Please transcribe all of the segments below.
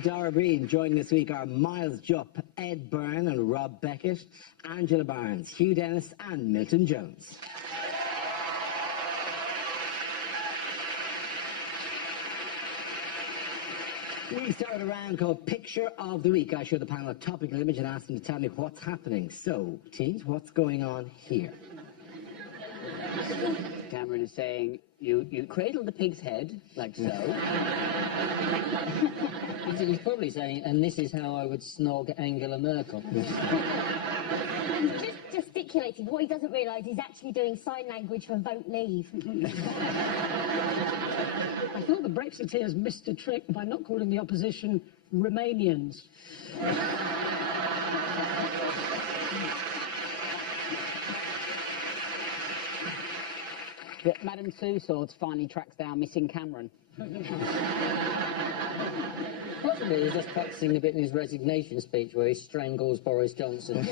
and Dara Breen. Joining this week are Miles Jupp, Ed Byrne and Rob Beckett, Angela Barnes, Hugh Dennis and Milton Jones. We start a round called Picture of the Week. I show the panel a topical image and ask them to tell me what's happening. So, teams, what's going on here? Cameron is saying, you cradle the pig's head, like so. He's probably saying, and this is how I would snog Angela Merkel. Just gesticulating. What he doesn't realise is actually doing sign language for vote leave. I thought the Brexiteers missed a trick by not calling the opposition Romanians. That Madame Tussauds finally tracks down missing Cameron. Possibly he's just practising a bit in his resignation speech where he strangles Boris Johnson. Is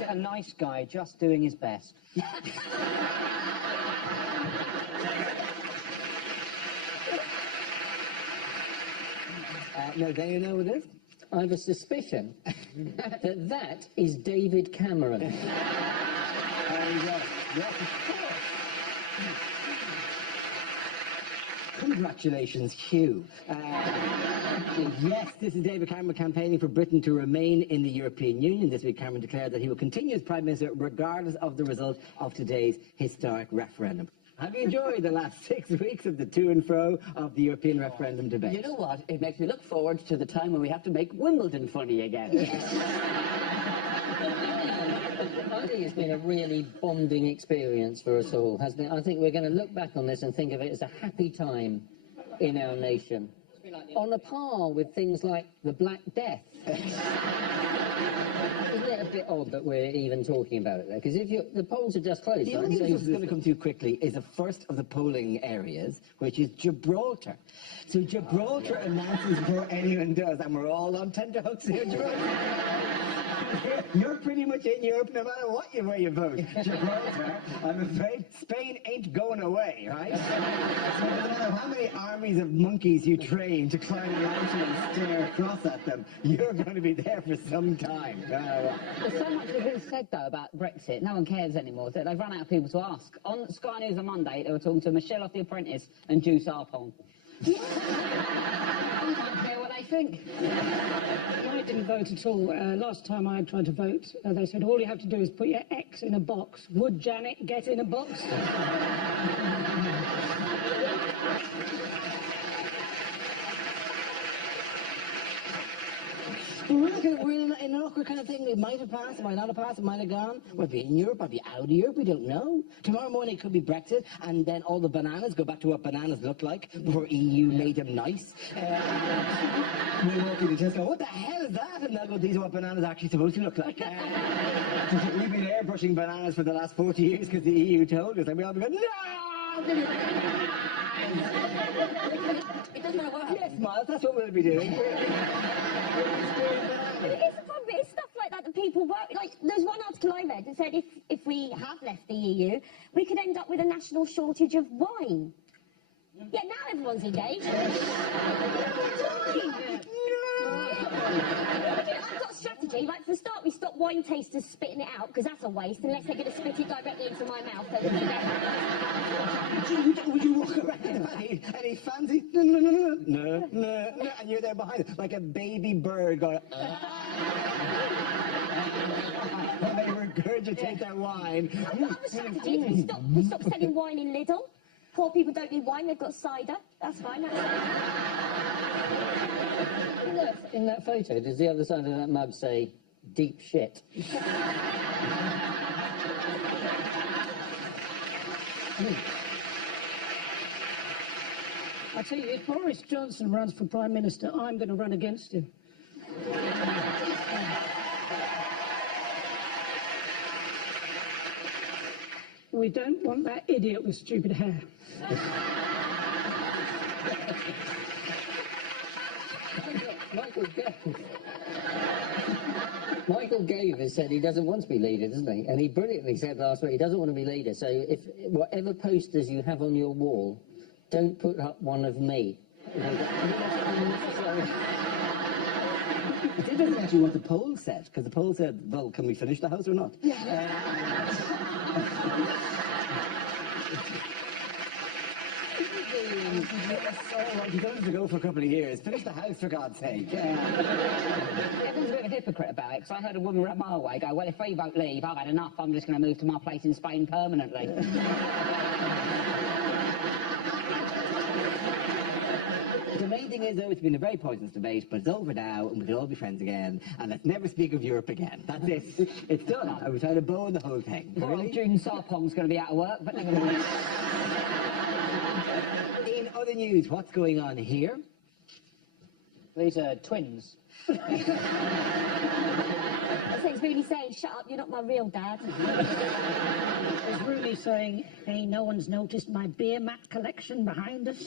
it a nice guy just doing his best? No, do you know what it is? I have a suspicion that is David Cameron. Yes, of course. Congratulations, Hugh. Yes, this is David Cameron campaigning for Britain to remain in the European Union. This week, Cameron declared that he will continue as Prime Minister regardless of the result of today's historic referendum. Have you enjoyed the last 6 weeks of the to and fro of the European referendum debate? You know what? It makes me look forward to the time when we have to make Wimbledon funny again. I think it's been a really bonding experience for us all, hasn't it? I think we're going to look back on this and think of it as a happy time in our nation. On a par with things like the Black Death. Isn't it a bit odd that we're even talking about it there? Because if the polls are just closed... The only thing that's going to come to quickly is the first of the polling areas, which is Gibraltar. So Gibraltar announces before anyone does, and we're all on tenterhooks here, Gibraltar. You're pretty much in Europe no matter where you vote. Gibraltar, I'm afraid Spain ain't going away, right? So no matter how many armies of monkeys you train to climb the mountain and stare across at them, you're going to be there for some time. There's so much has been said, though, about Brexit. No one cares anymore. They've run out of people to ask. On Sky News on Monday, they were talking to Michelle off The Apprentice and Juice Arpon. I don't care what they think. I didn't vote at all. Last time I tried to vote, they said all you have to do is put your X in a box. Would Janet get in a box? We're in an awkward kind of thing. It might have passed, it might not have passed, it might have gone. We'll be in Europe, I'll be out of Europe, we don't know. Tomorrow morning it could be Brexit, and then all the bananas go back to what bananas looked like before EU made them nice. We walk into Tesco, what the hell is that? And they'll go, these are what bananas are actually supposed to look like. We've been airbrushing bananas for the last 40 years because the EU told us, and we all be going, no! It doesn't matter what happens. Yes, Miles, that's what we'll be doing. It's the problem, it's stuff like that people worry. Like, there's one article I read that said if we have left the EU, we could end up with a national shortage of wine. Yeah, now everyone's engaged. I've got a strategy. Like, for the start, we stop wine tasters spitting it out, because that's a waste, unless they're going to spit it directly into my mouth. Would you walk around and he fancy, no, and you're there behind it, like a baby bird going, when they regurgitate their wine. I've got other strategies. We stop selling wine in Lidl. Poor people don't need wine, they've got cider. That's fine. In that photo, does the other side of that mug say, deep shit? I tell you, if Boris Johnson runs for Prime Minister, I'm going to run against him. We don't want that idiot with stupid hair. Michael Gove has said he doesn't want to be leader, doesn't he? And he brilliantly said last week he doesn't want to be leader. So if whatever posters you have on your wall, don't put up one of me. It's interesting actually what the poll said, because the poll said, well, can we finish the house or not? You've done it to go for a couple of years. Finish the house, for God's sake. Everyone's a bit of a hypocrite about it, because I heard a woman run my way go, well, if we won't leave, I've had enough, I'm just going to move to my place in Spain permanently. The main thing is, though, it's been a very poisonous debate, but it's over now, and we can all be friends again, and let's never speak of Europe again. That's it. It's done. I was trying to bow the whole thing. Poor old June Sarpong's going to be out of work, but never mind. In other news, what's going on here? These are twins. I think it's really saying, shut up, you're not my real dad. It's really saying, hey, no one's noticed my beer mat collection behind us.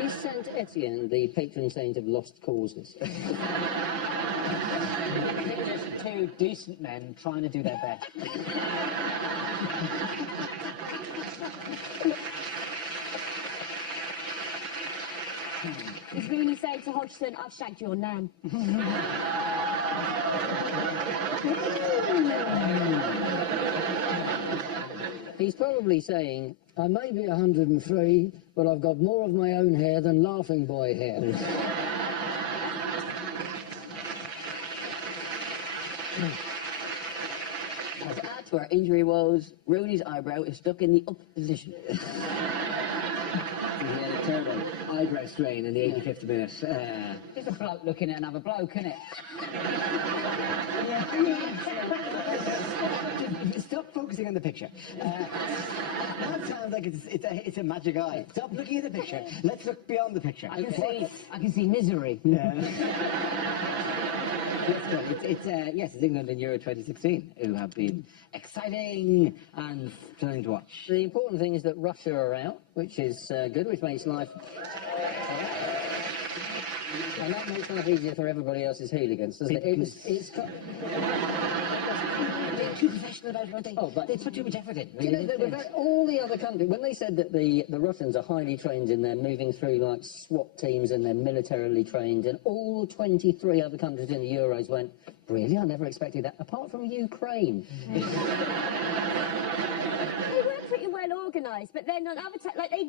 Is Saint Etienne the patron saint of lost causes? Two decent men trying to do their best. It's really saying to Hodgson, I've shagged your nan. He's probably saying, I may be 103, but I've got more of my own hair than Laughing Boy hair. To add to our injury woes, Rooney's eyebrow is stuck in the up position. He had a terrible eyebrow strain in the 85th minute. Just a bloke looking at another bloke, isn't it? Stop focusing on the picture. That sounds like it's a magic eye. Stop looking at the picture. Let's look beyond the picture. I can see misery. Yes, it's England in Euro 2016, who have been exciting and thrilling to watch. The important thing is that Russia are out, which is good, which makes life... And that makes life easier for everybody else's hooligans, doesn't it? They're too professional about it, aren't they? Oh, but they put too much effort in. You know, all the other countries, when they said that the Russians are highly trained and they're moving through like SWAT teams and they're militarily trained, and all 23 other countries in the Euros went, really? I never expected that, apart from Ukraine. They were pretty well organised, but then on other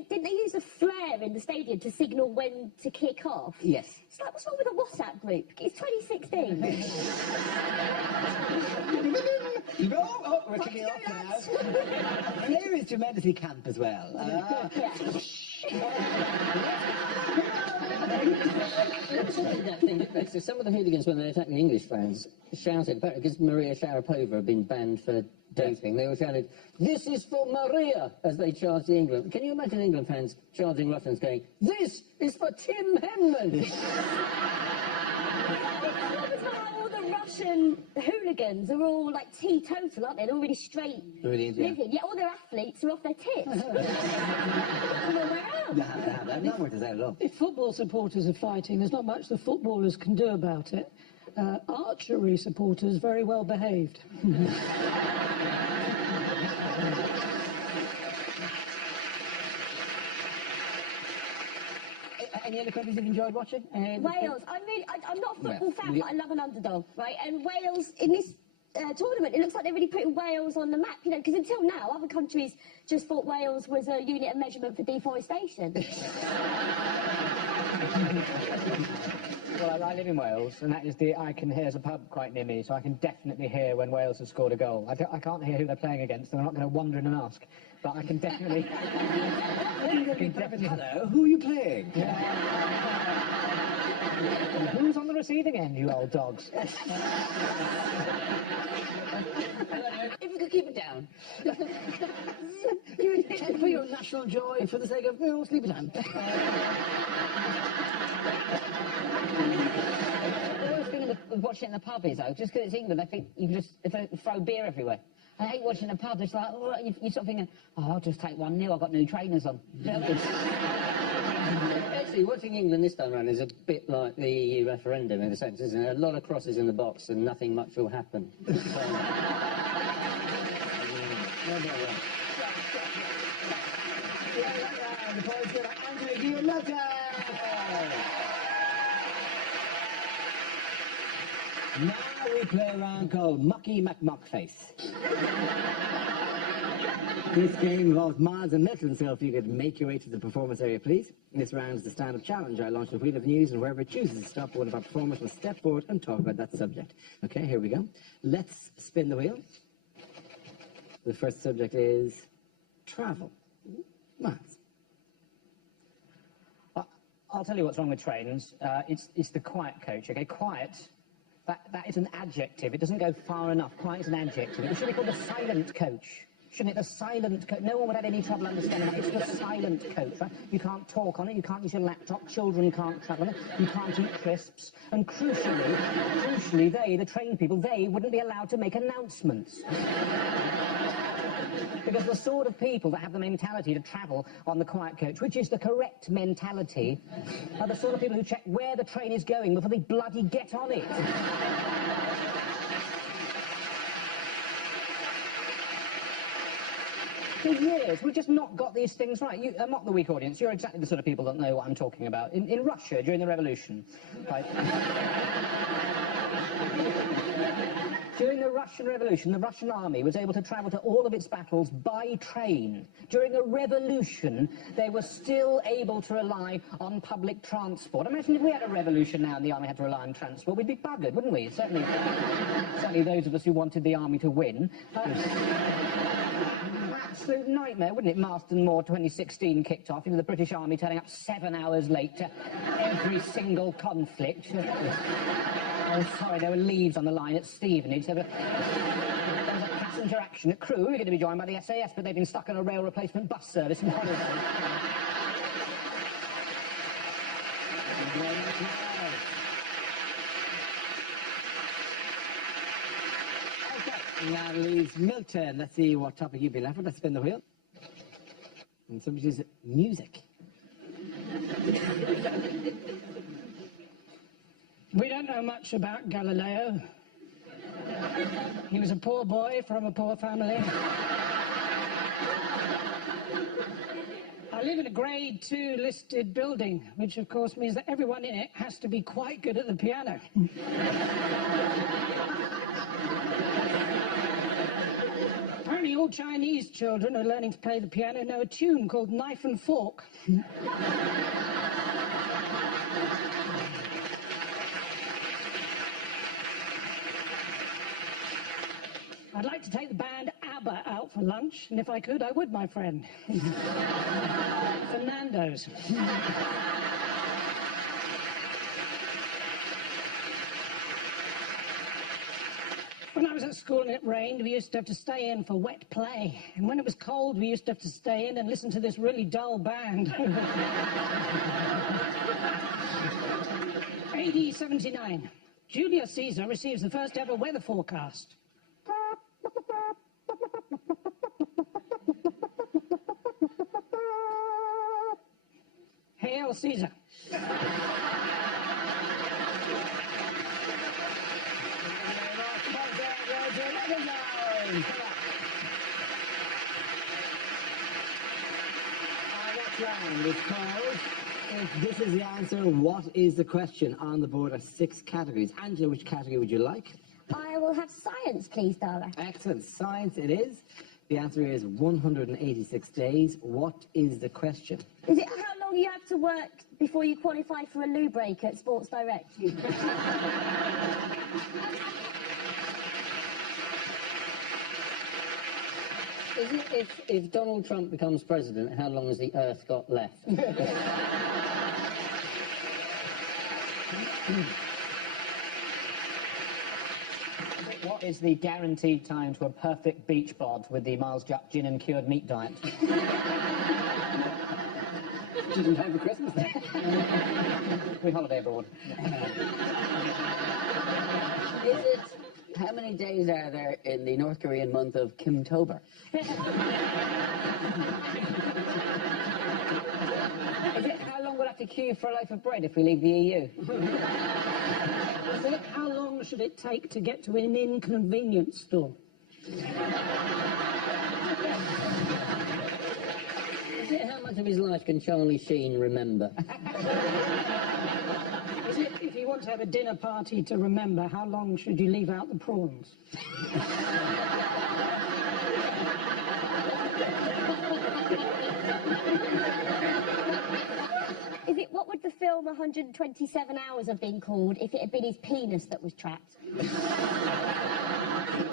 didn't they use a flare in the stadium to signal when to kick off? Yes. It's like, what's wrong with a WhatsApp group? It's 2016. We're kicking off now. Flare is tremendously camp as well. So some of the hooligans, when they attacked the English fans, shouted, because Maria Sharapova had been banned for doping, they all shouted, "This is for Maria," as they charged England. Can you imagine England fans charging Russians going, "This is for Tim Henman"? All the Russian hooligans are all like teetotal, aren't they? They're all really straight Really, yeah. living. Yet all their athletes are off their tits. You have to have that. Not worth it at all. If football supporters are fighting, there's not much the footballers can do about it. Archery supporters, very well behaved. Any other countries you've enjoyed watching? Wales. I'm not a football fan, but I love an underdog, right? And Wales, in this tournament, it looks like they're really putting Wales on the map, you know, because until now, other countries just thought Wales was a unit of measurement for deforestation. Well, I live in Wales, and that is there's a pub quite near me, so I can definitely hear when Wales has scored a goal. I can't hear who they're playing against, and I'm not going to wander in and ask, but I can definitely... Hello, who are you playing? Who's on the receiving end, you old dogs? If you could keep it down. For your national joy, for the sake of, sleepy time. I always think of watching in the pub is though, just because it's England, I think you can just throw beer everywhere. I hate watching a pub, it's like, oh, you sort of thinking, oh, I'll just take 1-0, I've got new trainers on. Actually, watching England this time around is a bit like the EU referendum in a sense, isn't it? A lot of crosses in the box and nothing much will happen. And the points go to Andrew Guillaume Milton. Now we play a round called Mucky McMuckface. This game involves Miles and Milton, so if you could make your way to the performance area, please. This round is the stand-up challenge. I launch the wheel of news, and whoever chooses to stop, one of our performers will step forward and talk about that subject. Okay, here we go. Let's spin the wheel. The first subject is travel. Miles. I'll tell you what's wrong with trains. It's the quiet coach, okay? Quiet, that is an adjective. It doesn't go far enough. Quiet is an adjective. It should be called the silent coach. Shouldn't it? The silent coach. No one would have any trouble understanding that. It's the silent coach, right? You can't talk on it. You can't use your laptop. Children can't travel on it. You can't eat crisps. And crucially, the train people, they wouldn't be allowed to make announcements. Because the sort of people that have the mentality to travel on the quiet coach, which is the correct mentality, are the sort of people who check where the train is going before they bloody get on it. For years, we've just not got these things right. Mock the weak audience. You're exactly the sort of people that know what I'm talking about. In Russia, during the revolution, right? During the Russian Revolution, the Russian army was able to travel to all of its battles by train. During a revolution, they were still able to rely on public transport. Imagine if we had a revolution now and the army had to rely on transport, we'd be buggered, wouldn't we? Certainly those of us who wanted the army to win. Absolute nightmare, wouldn't it? Marston Moor 2016 kicked off. You know, the British Army turning up 7 hours late to every single conflict. Oh, sorry, there were leaves on the line at Stevenage. There was a passenger action at Crewe. We were going to be joined by the SAS, but they've been stuck on a rail replacement bus service in Hollywood. Okay, now leaves Milton. Let's see what topic you've been left with. Let's spin the wheel. And somebody says music. We don't know much about Galileo. He was a poor boy from a poor family. I live in a grade 2 listed building, which of course means that everyone in it has to be quite good at the piano. Apparently all Chinese children who are learning to play the piano know a tune called Knife and Fork. I'd like to take the band ABBA out for lunch, and if I could, I would, my friend. Fernando's. When I was at school and it rained, we used to have to stay in for wet play. And when it was cold, we used to have to stay in and listen to this really dull band. AD 79. Julius Caesar receives the first ever weather forecast. Hail Caesar. If this is the answer, what is the question? On the board are 6 categories. Angela, which category would you like? I will have science, please, Dara. Excellent. Science it is. The answer is 186 days. What is the question? Is it how long you have to work before you qualify for a loo break at Sports Direct? Is it if Donald Trump becomes president, how long has the Earth got left? What is the guaranteed time to a perfect beach bod with the Miles Jupp gin and cured meat diet? Didn't have for Christmas then. We holiday abroad. Is it, how many days are there in the North Korean month of Kimtober? Is it how long we'll have to queue for a loaf of bread if we leave the EU? Is it how long should it take to get to an inconvenience store? How much of his life can Charlie Sheen remember? If you want to have a dinner party to remember, how long should you leave out the prawns? What would the film 127 Hours have been called if it had been his penis that was trapped?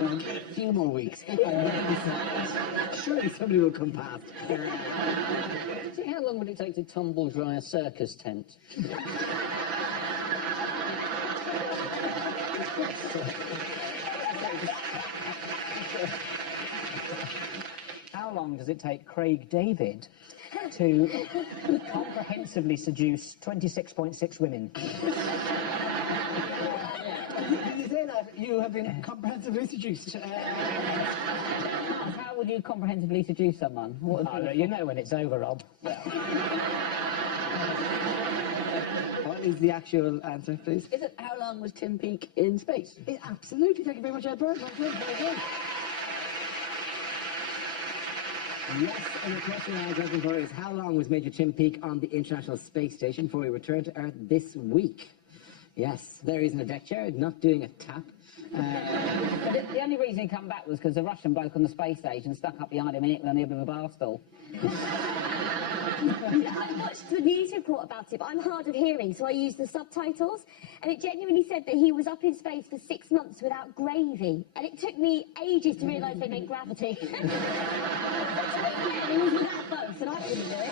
A few more weeks. Surely somebody will come past. See, how long would it take to tumble dry a circus tent? How long does it take Craig David to comprehensively seduce 26.6 women? Did you say that? You have been comprehensively seduced. How would you comprehensively seduce someone? What would be... You know when it's over, Rob. What is the actual answer, please? Is it how long was Tim Peake in space? Absolutely. Thank you very much, Byrne. Very good. Yes, and the question I was looking for is how long was Major Tim Peake on the International Space Station before he returned to Earth this week? Yes, there he's in a deck chair, not doing a tap. The only reason he come back was because the Russian bloke on the space station stuck up behind him in it on the end of a bar stool. I watched the news report about it, but I'm hard of hearing, so I used the subtitles, and it genuinely said that he was up in space for 6 months without gravy, and it took me ages to realise they meant gravity. He was without both, and I couldn't do it.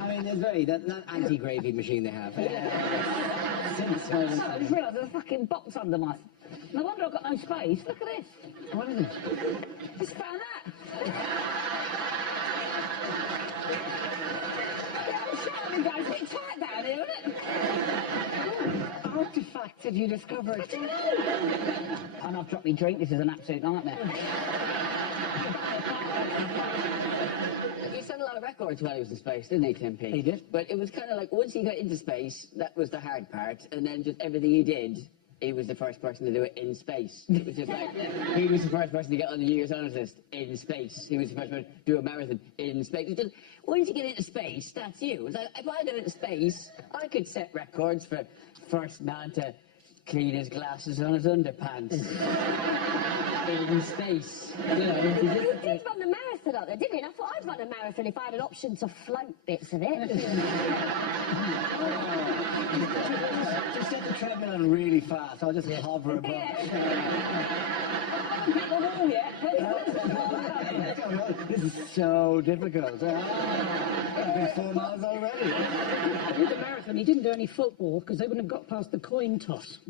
I mean, there's that anti-gravy machine they have. I just realised there's a fucking box under my... No wonder I've got no space. Look at this. What is it? Just found that. Guys, a bit tight down here, isn't it? Artifacts have you discovered? And I've dropped my drink. This is an absolute nightmare. He set a lot of records while he was in space, didn't he, Tim Peake? He did. But it was kind of like once he got into space, that was the hard part, and then just everything he did, he was the first person to do it in space. It was just like, he was the first person to get on the year's honours list in space. He was the first person to do a marathon in space. It was just, once you get into space, that's you. It's like, if I got into space, I could set records for first man to clean his glasses on his underpants. In space. You know, He did run the marathon up there, didn't he? And I thought I'd run a marathon if I had an option to float bits of it. Just set the treadmill on really fast. I'll just hover above. This is so difficult. I've been 4 miles already. With the marathon, he didn't do any football because they wouldn't have got past the coin toss.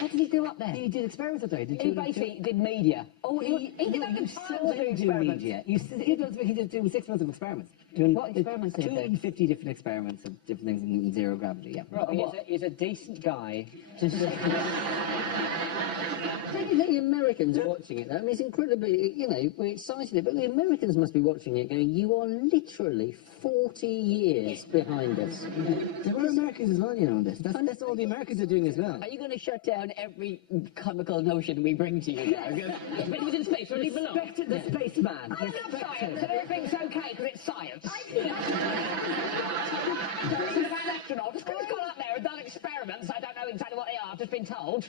What did he do up there? He did experiments up there. He basically did media. Oh, he did media. He did do 6 months of experiments. What experiments did he do? 250 different experiments of different things in zero gravity, yeah. Right, he's a decent guy. Don't you think the Americans are watching it, though? I mean, it's incredibly, you know, we're excited, but the Americans must be watching it going, you are literally 40 years behind us. There were Americans as well, you know, on this. That's all the Americans are doing as well. Are you going to shut down every comical notion we bring to you now? But he was in space, where did he belong? Respect the spaceman. I love science, and everything's okay because it's science. He's an astronaut. Just because he's gone up there and done experiments, I don't know exactly what they are, I've just been told.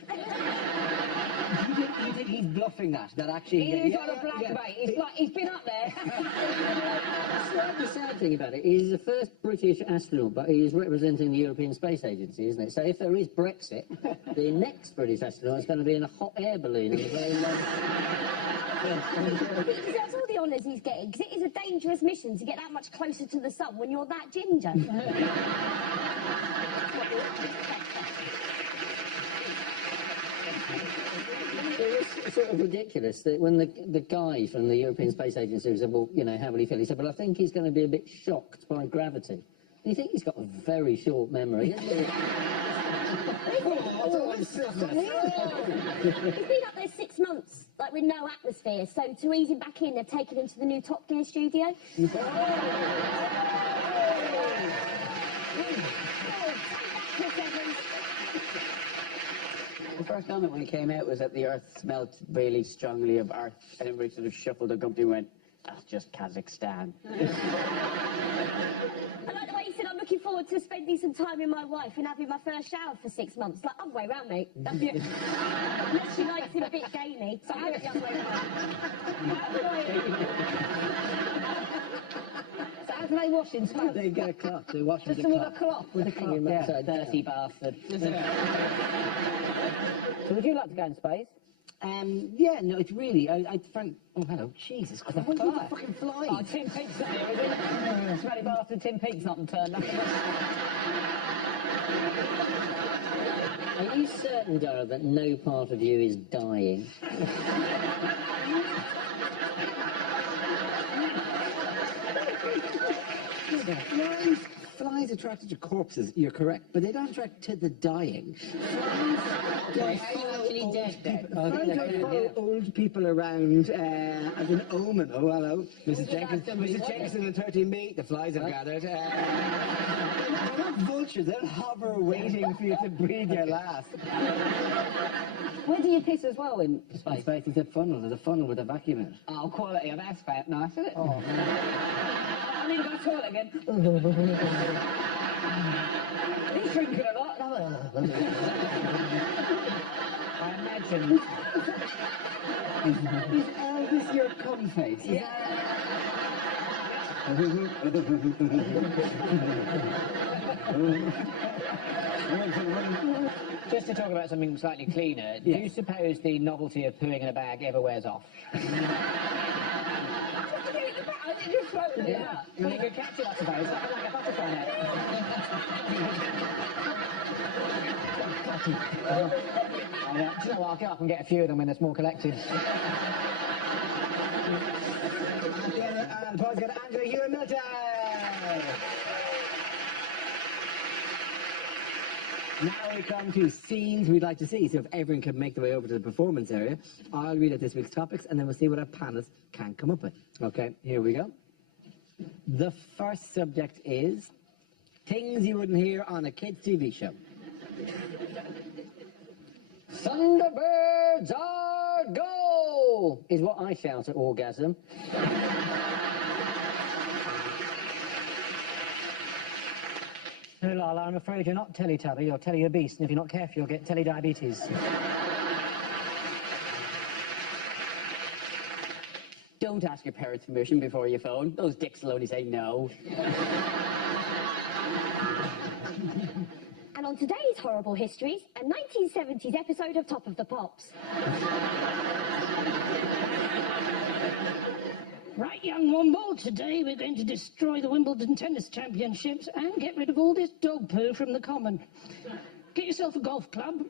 Do you think he's bluffing that? That actually... He's on a black mate. He's been up there. The sad thing about it, he's the first British astronaut, but he is representing the European Space Agency, isn't it? So if there is Brexit, the next British astronaut is going to be in a hot air balloon. He deserves all the honours he's getting, because it is a dangerous mission to get that much closer to the sun when you're that ginger. It was sort of ridiculous that when the guy from the European Space Agency said, well, you know, how will he feel? He said, well, I think he's going to be a bit shocked by gravity. You think he's got a very short memory, hasn't he? He's been up there 6 months, like with no atmosphere, so to ease him back in, they've taken him to the new Top Gear studio. The first comment when he came out was that the earth smelt really strongly of earth, and everybody sort of shuffled the company and went, that's just Kazakhstan. I like the way he said, I'm looking forward to spending some time with my wife and having my first shower for 6 months. Like, other way round, mate. That's it. Unless she likes him a bit gamey. So how the other way round. So how do they wash in space? They get a cloth. They wash with Just a with a cloth. cloth. With a cloth, yeah. Dirty bastard. So would you like to go in space? Yeah, no, it's really, I find, oh, hello, Jesus Christ, what are the fucking flies? Oh, Tim Peake's not here, is it? Smelly bastard Tim Peake's not turned up. Are you certain, Dara, that no part of you is dying? Flies attracted to corpses, you're correct, but they don't attract to the dying. Flies actually dead then? follow old people around as an omen. Oh, hello, Mrs. Jenkins and 13B, the flies have gathered. They're not vultures, they're hover waiting for you to breathe your last. Where do you piss as well in space? Space is a funnel. There's a funnel with a vacuum in it. Oh, quality of aspect, nice, isn't it? Oh. I need to go to the toilet again. He's drinking a lot. I imagine. Is Elvis your cum face? Yeah. Just to talk about something slightly cleaner, do you suppose the novelty of pooing in a bag ever wears off? Just floating it out. Well, you could catch it, I suppose, like a butterfly net. Do you know what? I'll get up and get a few of them when they're more collected. And Paul's got Angela Hugh Milton. Now we come to scenes we'd like to see. So if everyone can make their way over to the performance area, I'll read out this week's topics and then we'll see what our panelists can come up with. Okay, here we go. The first subject is things you wouldn't hear on a kids' TV show. Thunderbirds are go! Is what I shout at orgasm. No, Lala, I'm afraid you're not Teletubby, you're Telly-a-Beast, and if you're not careful, you'll get Telly-diabetes. Don't ask your parents' permission before you phone. Those dicks will only say no. And on today's Horrible Histories, a 1970s episode of Top of the Pops. Right, young Womble, today we're going to destroy the Wimbledon Tennis Championships and get rid of all this dog poo from the common. Get yourself a golf club.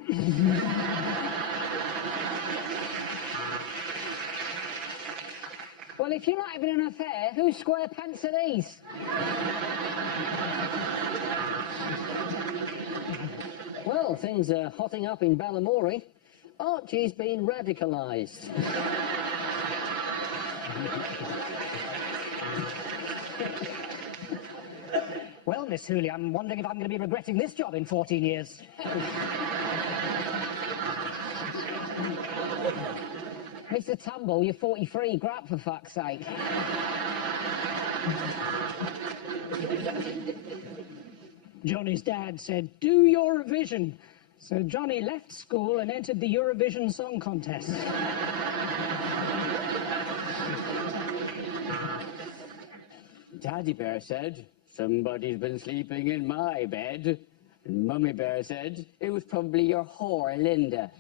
Well, if you're not having an affair, whose square pants are these? Well, things are hotting up in Balamory. Archie's been radicalised. Well, Miss Hooley, I'm wondering if I'm going to be regretting this job in 14 years. Mr. Tumble, you're 43, grow up for fuck's sake. Johnny's dad said, do Eurovision. So Johnny left school and entered the Eurovision Song Contest. Daddy Bear said, somebody's been sleeping in my bed. And Mummy Bear said, it was probably your whore, Linda.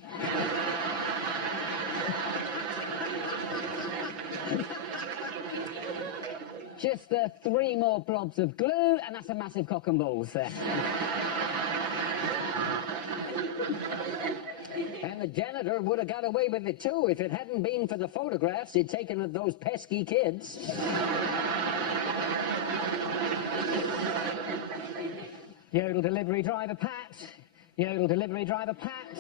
Just 3 more blobs of glue, and that's a massive cock and balls there. And the janitor would have got away with it too if it hadn't been for the photographs he'd taken of those pesky kids. Yodel delivery driver Pat. Yodel delivery driver Pat.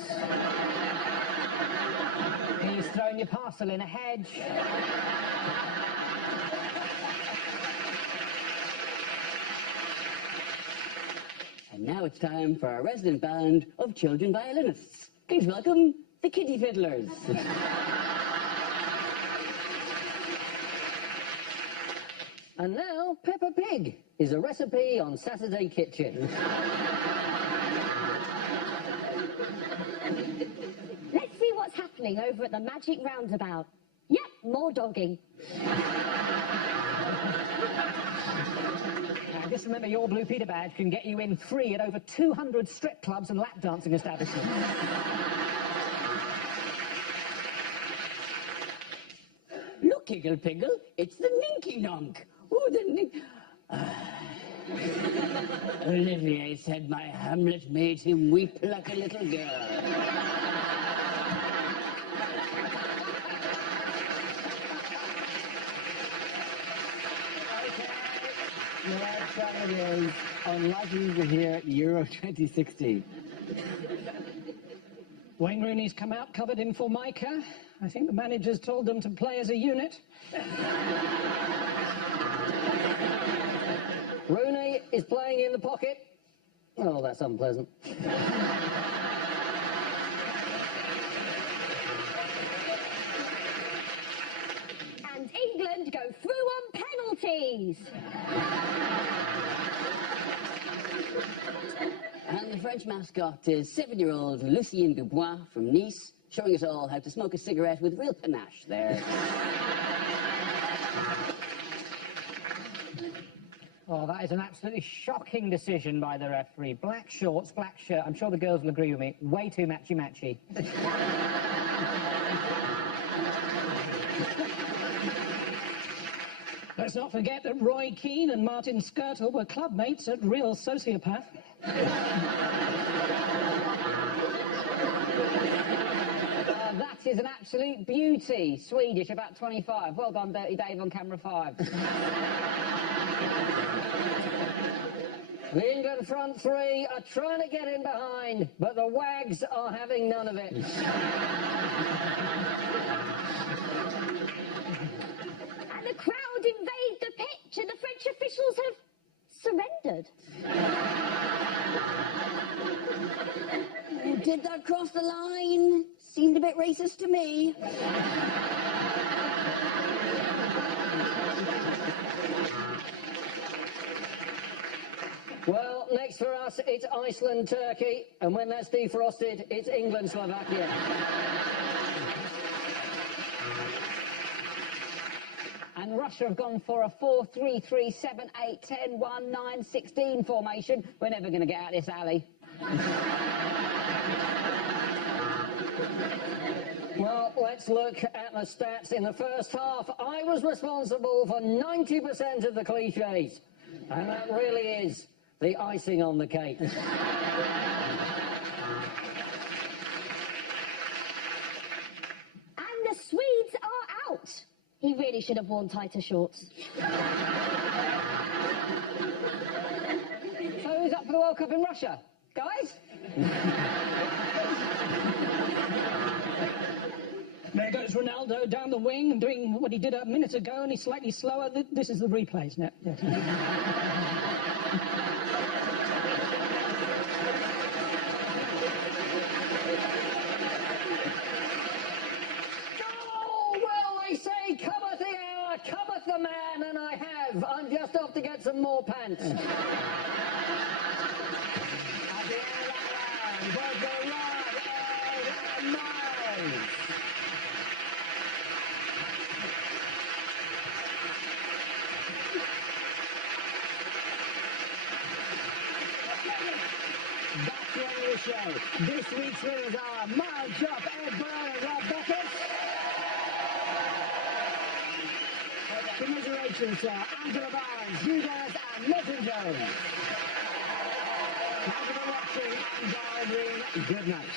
He's thrown your parcel in a hedge. And now it's time for our resident band of children violinists. Please welcome the Kitty Fiddlers. And now, Peppa Pig is a recipe on Saturday Kitchen. Let's see what's happening over at the Magic Roundabout. Yep, more dogging. Just remember, your Blue Peter badge can get you in free at over 200 strip clubs and lap dancing establishments. Look, Iggle Piggle, it's the Ninky Nonk. Oh, the Nink... Olivier said my Hamlet made him weep like a little girl. Let's try it is unlikely to hear Euro 2016. Wayne Rooney's come out covered in Formica. I think the managers told them to play as a unit. Rooney is playing in the pocket. Oh, that's unpleasant. And England go through on penalties. And the French mascot is 7-year-old Lucien Dubois from Nice, showing us all how to smoke a cigarette with real panache there. Oh, that is an absolutely shocking decision by the referee. Black shorts, black shirt. I'm sure the girls will agree with me. Way too matchy-matchy. Let's not forget that Roy Keane and Martin Skirtle were club mates at Real Sociopath. That is an absolute beauty. Swedish, about 25. Well done, Dirty Dave, on camera 5. The England front three are trying to get in behind, but the Wags are having none of it. And the crowd invade the pitch and the French officials have surrendered. Did that cross the line? Seemed a bit racist to me. Well, next for us, it's Iceland-Turkey, and when that's defrosted, it's England-Slovakia. And Russia have gone for a 4-3-3-7-8-10-1-9-16 formation. We're never going to get out of this alley. Well, let's look at the stats. In the first half, I was responsible for 90% of the cliches. And that really is the icing on the cake. And the Swedes are out. He really should have worn tighter shorts. So who's up for the World Cup in Russia? Guys? There goes Ronaldo down the wing and doing what he did a minute ago, and he's slightly slower. This is the replays now. Yes. Oh, well, they say, cometh the hour, cometh the man, and I have. I'm just off to get some more pants. At the end of that round, was the rod and miles. That's the end of the show. This week's winners are Miles, Jupp, Byrne and Beckett. Commiserations to Angela Barnes, Hugh Dennis and Milton Jones. Thank you for watching and good night.